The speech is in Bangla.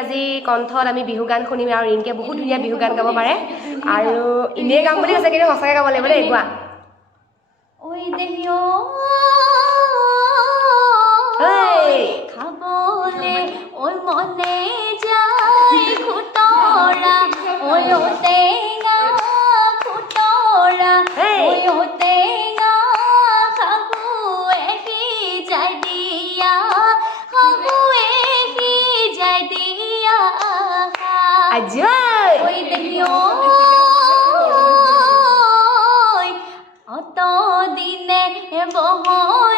আজি কণ্ঠত আমি বিহু গান শুনিম আৰু ৰিংকে বহুত ধুনীয়া বিহু গান গাব পাৰে আৰু ইনেই গাম বুলি কৈছে কিন্তু সঁচাকৈ গাব লাগিব দেই গোৱা ঐ দেহিও খাবলে ঐ মনে যায় খুতৰা ঐ টেঙা খুতৰা ঐ টেঙা খাবুৱে সিজাই দিয়া খাবুৱে সিজাই দিয়া আজয় ঐ দেহিও অত দিনে বহন